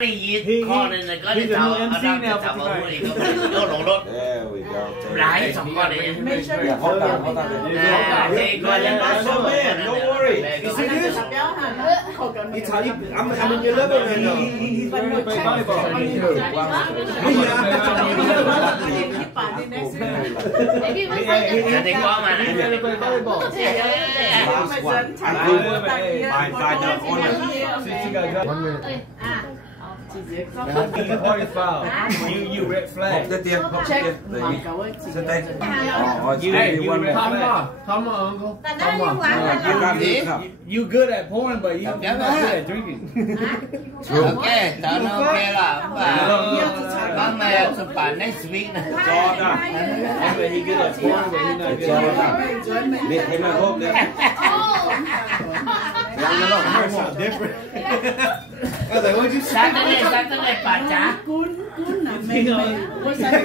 He con này có đi tàu ở trong cái tàu ở đây có vô lộn lộn. Lại xong con này. Hey, go ahead. So man, don't worry. You see this? He's how you. I'm in your level right now. He's learning to play volleyball. Thì có mà này. You red flag. Come on, uncle. Come on. You good at pouring, but you're not good at drinking. Ok, tao nó ok là con này chụp bản next week này. He good at pouring, but he's not good at drinking. Him at home there. Different. I was like, what'd you say? Saturday, bà trả. You know, what's that?